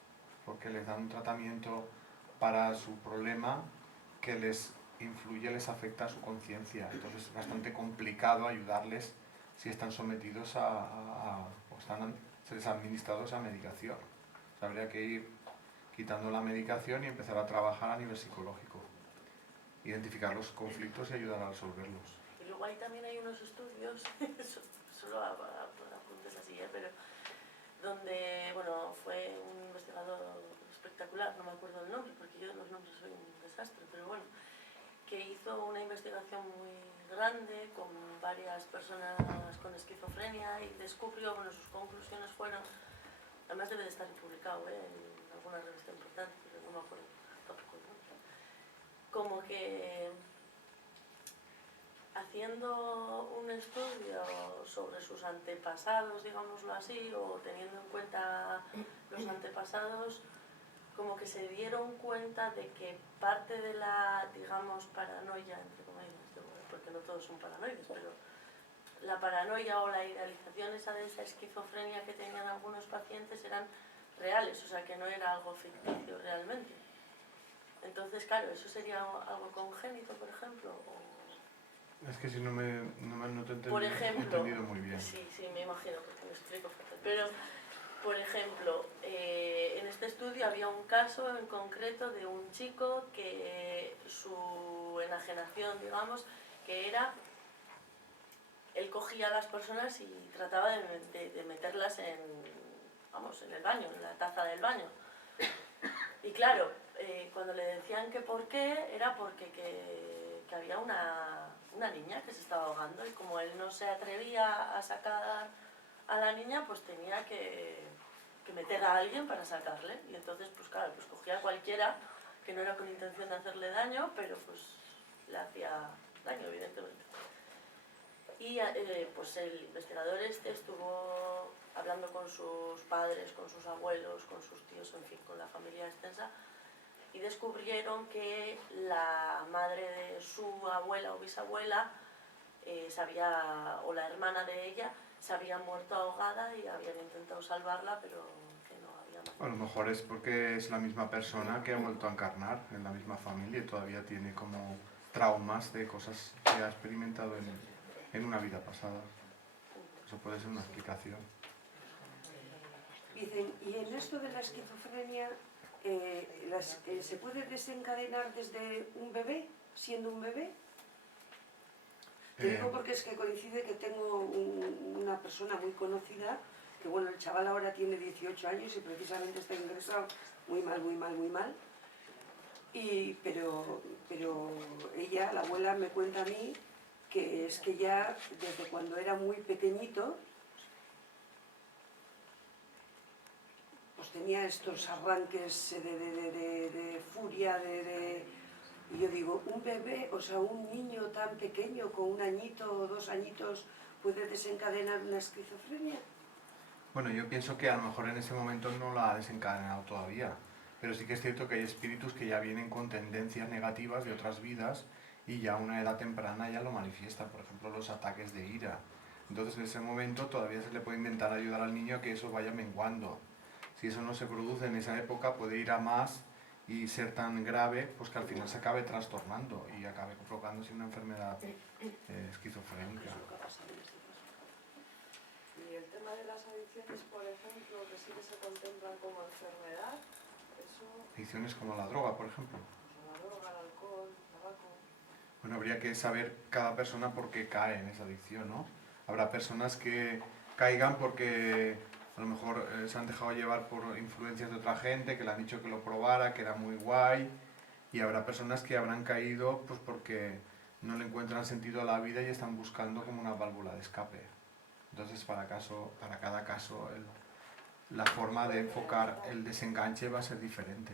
porque les dan un tratamiento para su problema que les influye, les afecta a su conciencia. Entonces es bastante complicado ayudarles si están sometidos o se les ha administrado esa medicación. O sea, habría que ir quitando la medicación y empezar a trabajar a nivel psicológico. Identificar los conflictos y ayudar a resolverlos. Y luego ahí también hay unos estudios, solo apuntes así, pero donde, bueno, fue un investigador espectacular, no me acuerdo el nombre, porque yo de los nombres soy un desastre, pero bueno, que hizo una investigación muy grande con varias personas con esquizofrenia y descubrió, bueno, sus conclusiones fueron, además debe de estar publicado en alguna revista importante, pero no me acuerdo tampoco el nombre, como que haciendo un estudio sobre sus antepasados, digámoslo así, o teniendo en cuenta los antepasados, como que se dieron cuenta de que parte de la, digamos, paranoia, entre comillas, porque no todos son paranoides, pero la paranoia o la idealización esa de esa esquizofrenia que tenían algunos pacientes eran reales, o sea que no era algo ficticio realmente. Entonces, claro, ¿eso sería algo congénito, por ejemplo? Es que si no te por ejemplo, he entendido muy bien. Sí, me imagino, porque me explico fatal. Pero, por ejemplo, en este estudio había un caso en concreto de un chico que su enajenación, digamos, que era, él cogía a las personas y trataba de meterlas en el baño, en la taza del baño. Y claro, cuando le decían que por qué, era porque que había una niña que se estaba ahogando y como él no se atrevía a sacar a la niña, pues tenía que meter a alguien para sacarle. Y entonces, pues claro, pues cogía a cualquiera que no era con intención de hacerle daño, pero pues le hacía daño, evidentemente. Y pues el investigador estuvo hablando con sus padres, con sus abuelos, con sus tíos, en fin, con la familia extensa, y descubrieron que la madre de su abuela o bisabuela o la hermana de ella se había muerto ahogada y habían intentado salvarla, pero que no había más. A lo mejor es porque es la misma persona que ha vuelto a encarnar en la misma familia y todavía tiene como traumas de cosas que ha experimentado en una vida pasada. Eso puede ser una explicación. Dicen, y en esto de la esquizofrenia, ¿se puede desencadenar desde un bebé, siendo un bebé? Te digo porque es que coincide que tengo una persona muy conocida, que bueno, el chaval ahora tiene 18 años y precisamente está ingresado muy mal, pero ella, la abuela, me cuenta a mí que es que ya desde cuando era muy pequeñito, pues tenía estos arranques de furia, y yo digo, un bebé, o sea, un niño tan pequeño, con 1 añito o 2 añitos, ¿puede desencadenar una esquizofrenia? Bueno, yo pienso que a lo mejor en ese momento no la ha desencadenado todavía, pero sí que es cierto que hay espíritus que ya vienen con tendencias negativas de otras vidas y ya a una edad temprana ya lo manifiestan, por ejemplo los ataques de ira. Entonces en ese momento todavía se le puede intentar ayudar al niño a que eso vaya menguando. Si eso no se produce en esa época puede ir a más y ser tan grave pues que al final se acabe trastornando y acabe provocándose una enfermedad esquizofrénica. Y el tema de las adicciones, por ejemplo, que sí que se contemplan como enfermedad, eso... Adicciones como la droga, por ejemplo. La droga, el alcohol, el tabaco... Bueno, habría que saber cada persona por qué cae en esa adicción, ¿no? Habrá personas que caigan porque a lo mejor se han dejado llevar por influencias de otra gente, que le han dicho que lo probara, que era muy guay, y habrá personas que habrán caído pues porque no le encuentran sentido a la vida y están buscando como una válvula de escape. Entonces para cada caso la forma de enfocar el desenganche va a ser diferente.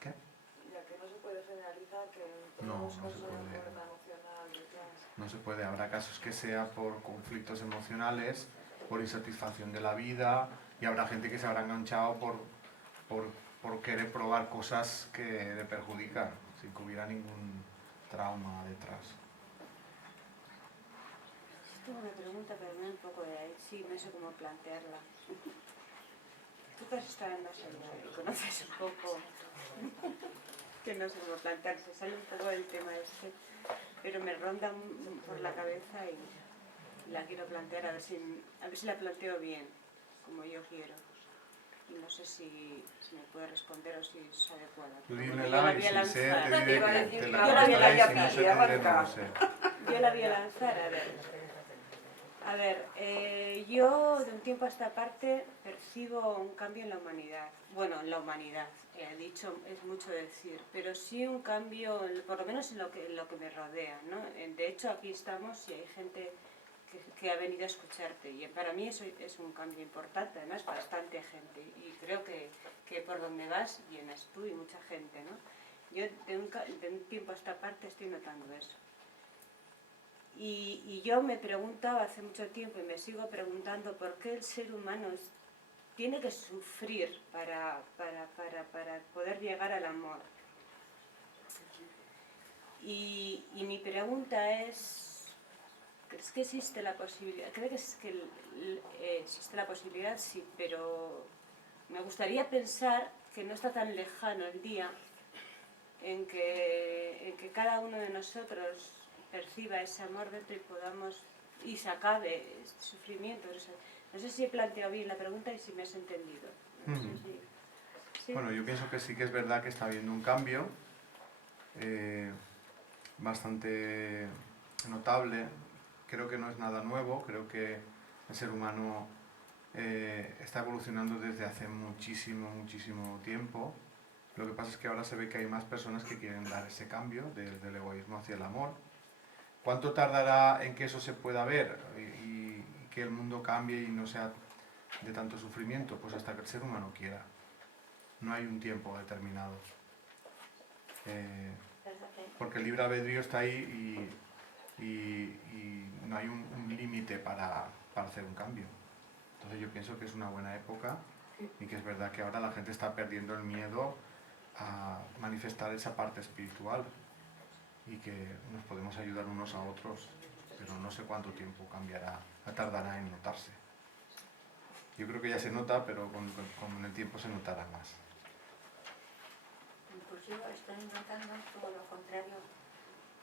¿Qué? Ya que no se puede generalizar que en No, todos no los se casos hay puede. una fuerza emocional detrás. No se puede, habrá casos que sea por conflictos emocionales, por insatisfacción de la vida, y habrá gente que se habrá enganchado por querer probar cosas que le perjudican, sin que hubiera ningún trauma detrás. Tengo una pregunta, pero me da un poco de ahí. Sí, no sé cómo plantearla. Tú que has estado en más allá y conoces un poco, que no sé cómo plantearse, sale un poco del tema este, pero me ronda por la cabeza y la quiero plantear a ver si la planteo bien, como yo quiero. Y no sé si me puede responder o si es adecuada. Tú dímela y si sé, te diré que te la Yo la voy a contestaré, y si no lanzar. sé, te diré no lo sé. Yo la voy a lanzar, a ver. A ver, yo de un tiempo a esta parte percibo un cambio en la humanidad. Bueno, en la humanidad, he dicho, es mucho decir, pero sí un cambio, por lo menos en lo que me rodea, ¿no? De hecho, aquí estamos y hay gente que ha venido a escucharte y para mí eso es un cambio importante, además bastante gente, y creo que por donde vas vienes tú y mucha gente, ¿no? Yo de un tiempo a esta parte estoy notando eso. Y yo me preguntaba hace mucho tiempo y me sigo preguntando por qué el ser humano tiene que sufrir para poder llegar al amor. Y mi pregunta es, ¿crees que existe la posibilidad? Creo que existe la posibilidad, sí, pero me gustaría pensar que no está tan lejano el día en que cada uno de nosotros perciba ese amor dentro y se acabe este sufrimiento. No sé si he planteado bien la pregunta y si me has entendido. No sé ¿Sí? Bueno, yo pienso que sí que es verdad que está habiendo un cambio bastante notable. Creo que no es nada nuevo, creo que el ser humano está evolucionando desde hace muchísimo tiempo. Lo que pasa es que ahora se ve que hay más personas que quieren dar ese cambio desde el egoísmo hacia el amor. ¿Cuánto tardará en que eso se pueda ver y que el mundo cambie y no sea de tanto sufrimiento? Pues hasta que el ser humano quiera. No hay un tiempo determinado. Porque el libre albedrío está ahí y no hay un límite para hacer un cambio. Entonces yo pienso que es una buena época y que es verdad que ahora la gente está perdiendo el miedo a manifestar esa parte espiritual y que nos podemos ayudar unos a otros, pero no sé cuánto tiempo tardará en notarse. Yo creo que ya se nota, pero con el tiempo se notará más. Pues yo estoy notando todo lo contrario.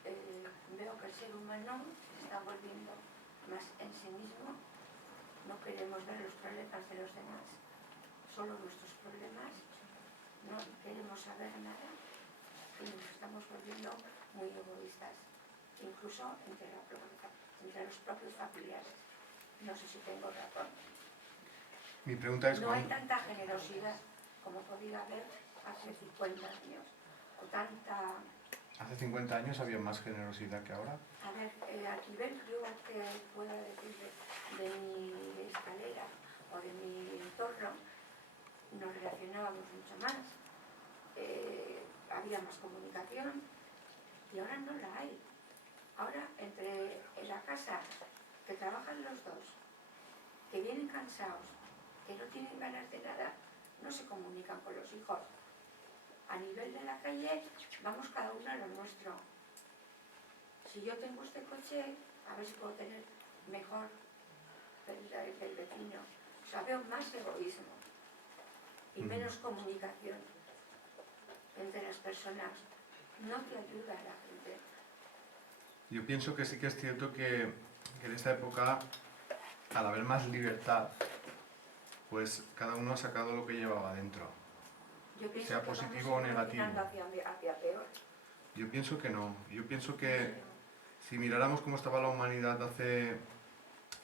Veo que el ser humano se está volviendo más en sí mismo. No queremos ver los problemas de los demás, solo nuestros problemas. No queremos saber nada y nos estamos volviendo muy egoístas, incluso entre los propios familiares. No sé si tengo razón. Mi pregunta es no hay tanta generosidad como podía haber hace 50 años, o tanta... ¿Hace 50 años había más generosidad que ahora? A ver, aquí ven, yo que pueda decir de mi escalera o de mi entorno, nos relacionábamos mucho más, había más comunicación y ahora no la hay. Ahora, en la casa, que trabajan los dos, que vienen cansados, que no tienen ganas de nada, no se comunican con los hijos. A nivel de la calle, vamos cada uno a lo nuestro. Si yo tengo este coche, a ver si puedo tener mejor que el vecino. O sea, veo más egoísmo y menos comunicación entre las personas. No te ayuda a la gente. Yo pienso que sí que es cierto que en esta época, al haber más libertad, pues cada uno ha sacado lo que llevaba dentro, sea positivo o negativo. Hacia peor. Yo pienso que no. Yo pienso que si miráramos cómo estaba la humanidad hace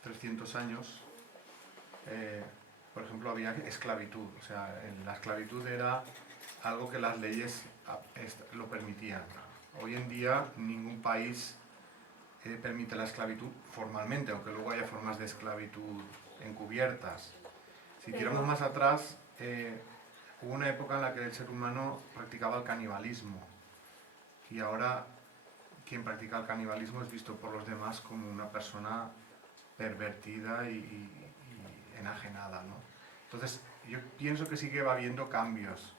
300 años, por ejemplo, había esclavitud. O sea, la esclavitud era algo que las leyes lo permitían. Hoy en día ningún país permite la esclavitud formalmente, aunque luego haya formas de esclavitud encubiertas. Si tiramos más atrás, hubo una época en la que el ser humano practicaba el canibalismo, y ahora quien practica el canibalismo es visto por los demás como una persona pervertida y enajenada, ¿no? Entonces, yo pienso que sí que va habiendo cambios,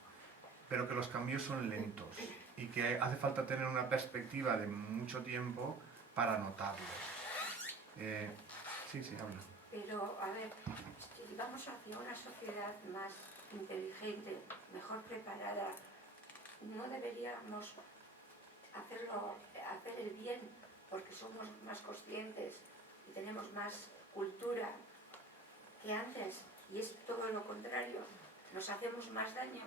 pero que los cambios son lentos y que hace falta tener una perspectiva de mucho tiempo para notarlos. Sí, habla. Pero, a ver, si vamos hacia una sociedad más inteligente, mejor preparada, no deberíamos hacer el bien porque somos más conscientes y tenemos más cultura que antes, y es todo lo contrario, nos hacemos más daño.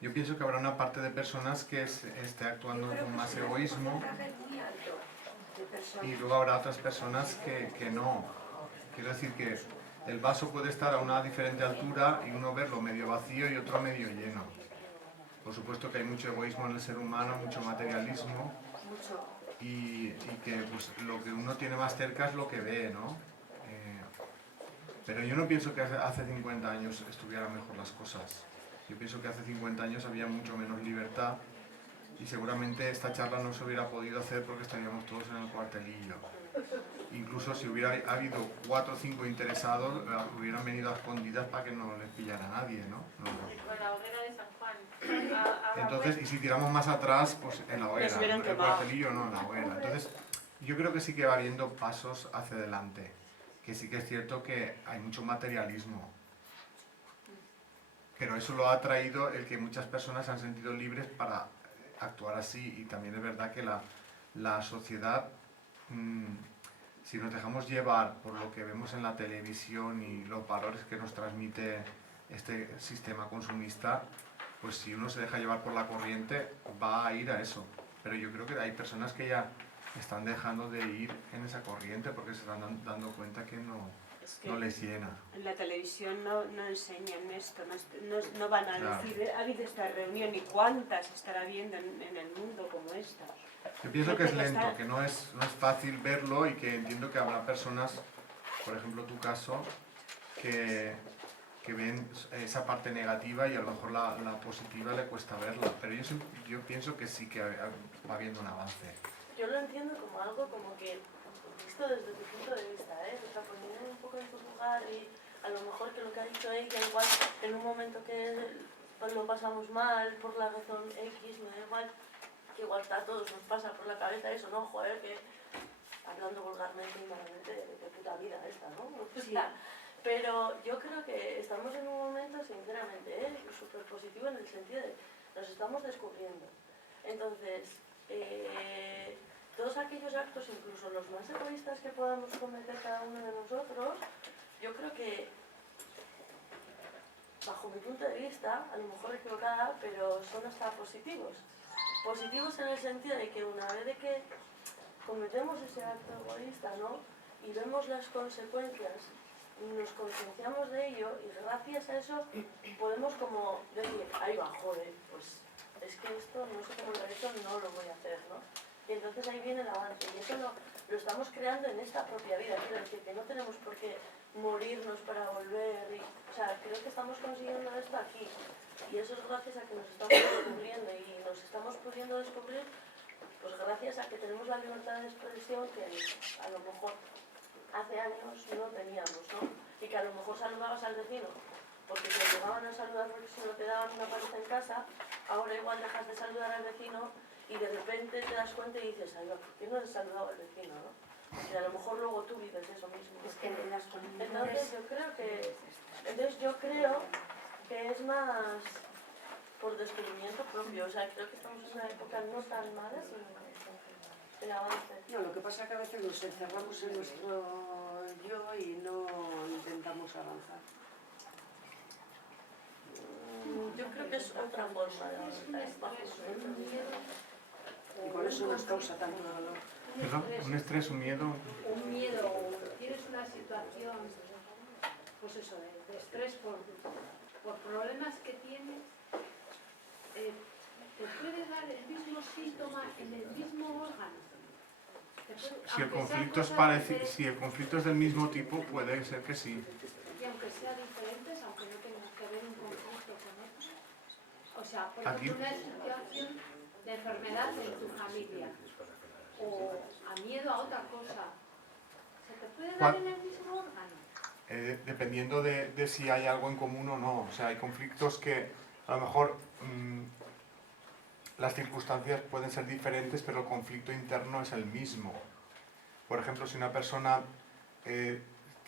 Yo pienso que habrá una parte de personas que esté actuando con más egoísmo, y luego habrá otras personas que no. Quiero decir que el vaso puede estar a una diferente altura y uno verlo medio vacío y otro medio lleno. Por supuesto que hay mucho egoísmo en el ser humano, mucho materialismo, y que pues, lo que uno tiene más cerca es lo que ve, ¿no? Pero yo no pienso que hace 50 años estuvieran mejor las cosas. Yo pienso que hace 50 años había mucho menos libertad, y seguramente esta charla no se hubiera podido hacer porque estaríamos todos en el cuartelillo. Incluso si hubiera habido 4 o 5 interesados, hubieran venido a escondidas para que no les pillara a nadie, ¿no? Con la hoguera de San Juan. Entonces, y si tiramos más atrás, pues en la hoguera, en el cuartelillo no, en la hoguera. Entonces, yo creo que sí que va habiendo pasos hacia adelante, que sí que es cierto que hay mucho materialismo, pero eso lo ha traído el que muchas personas se han sentido libres para actuar así, y también es verdad que la sociedad, si nos dejamos llevar por lo que vemos en la televisión y los valores que nos transmite este sistema consumista, pues si uno se deja llevar por la corriente va a ir a eso. Pero yo creo que hay personas que ya están dejando de ir en esa corriente porque se están dando cuenta que no les llena. En la televisión no enseñan esto, no van a decir, ha habido esta reunión y cuántas estará viendo en el mundo como esta. Yo pienso que es lento, que no es fácil verlo, y que entiendo que habrá personas, por ejemplo tu caso, que ven esa parte negativa y a lo mejor la positiva le cuesta verla, pero yo pienso que sí que va habiendo un avance. Yo lo entiendo como algo como que, visto desde tu punto de vista, o sea, poniendo un poco en tu lugar, y a lo mejor que lo que ha dicho ella, igual en un momento que lo pasamos mal por la razón X, me da igual, que igual a todos nos pasa por la cabeza eso, ¿no? Joder, que hablando vulgarmente y malamente, de puta vida esta, ¿no? Sí. Pero yo creo que estamos en un momento, sinceramente, súper positivo en el sentido de que nos estamos descubriendo. Entonces, todos aquellos actos, incluso los más egoístas que podamos cometer cada uno de nosotros, yo creo que, bajo mi punto de vista, a lo mejor equivocada, pero son hasta positivos. Positivos en el sentido de que una vez de que cometemos ese acto egoísta, ¿no? Y vemos las consecuencias, nos concienciamos de ello, y gracias a eso podemos como decir, ahí va, joder, pues es que esto no sé cómo lo he hecho, no lo voy a hacer, ¿no? Y entonces ahí viene el avance, y eso lo estamos creando en esta propia vida, quiero decir que no tenemos por qué morirnos para volver, o sea, creo que estamos consiguiendo esto aquí, y eso es gracias a que nos estamos descubriendo, y nos estamos pudiendo descubrir pues gracias a que tenemos la libertad de expresión que a lo mejor hace años no teníamos, ¿no? Y que a lo mejor saludabas al vecino porque te llegaban a saludar porque se lo quedaban una pareja en casa, ahora igual dejas de saludar al vecino y de repente te das cuenta y dices, ay, ¿por qué no he saludado al vecino, no? Y a lo mejor luego tú vives eso mismo. Es que en las comunidades... Entonces yo creo que es más por descubrimiento propio, o sea, creo que estamos en una época no tan mala, sino el avance. No, lo que pasa es que a veces nos encerramos en nuestro yo y no intentamos avanzar. Yo creo que es otra forma de avanzar. Y por eso nos causa tanto dolor. ¿Perdón? ¿Un estrés, un miedo? Un miedo, tienes una situación pues eso, de estrés por problemas que tienes, te puede dar el mismo síntoma en el mismo órgano. Si el conflicto es si el conflicto es del mismo tipo, puede ser que sí. Y aunque sean diferentes, aunque no tengas que ver un conflicto con otro. O sea, por Aquí, ejemplo, una situación de enfermedad en tu familia o a miedo a otra cosa, ¿se te puede dar en el mismo órgano? dependiendo de si hay algo en común o no. O sea, hay conflictos que a lo mejor las circunstancias pueden ser diferentes, pero el conflicto interno es el mismo. Por ejemplo, si una persona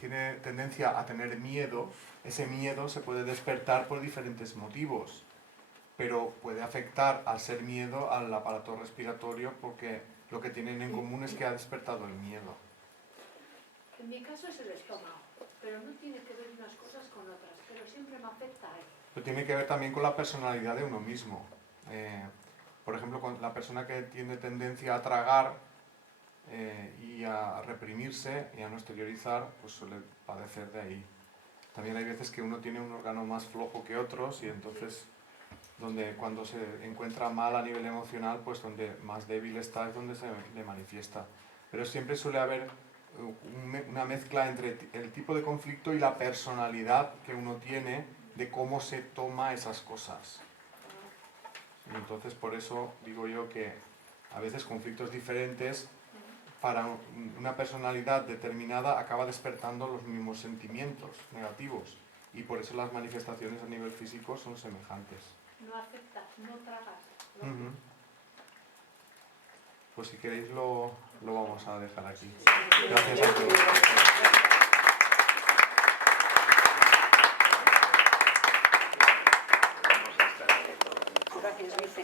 tiene tendencia a tener miedo, ese miedo se puede despertar por diferentes motivos, pero puede afectar al ser miedo al aparato respiratorio porque lo que tienen en común es que ha despertado el miedo. En mi caso es el estómago, pero no tiene que ver unas cosas con otras, pero siempre me afecta a él. Pero tiene que ver también con la personalidad de uno mismo. Por ejemplo, con la persona que tiene tendencia a tragar y a reprimirse y a no exteriorizar, pues suele padecer de ahí. También hay veces que uno tiene un órgano más flojo que otros y entonces cuando se encuentra mal a nivel emocional, pues donde más débil está es donde se le manifiesta. Pero siempre suele haber una mezcla entre el tipo de conflicto y la personalidad que uno tiene de cómo se toma esas cosas. Y entonces por eso digo yo que a veces conflictos diferentes para una personalidad determinada acaba despertando los mismos sentimientos negativos y por eso las manifestaciones a nivel físico son semejantes. No aceptas, no tragas. ¿No? Pues si queréis lo vamos a dejar aquí. Gracias a todos. Gracias, Vicente.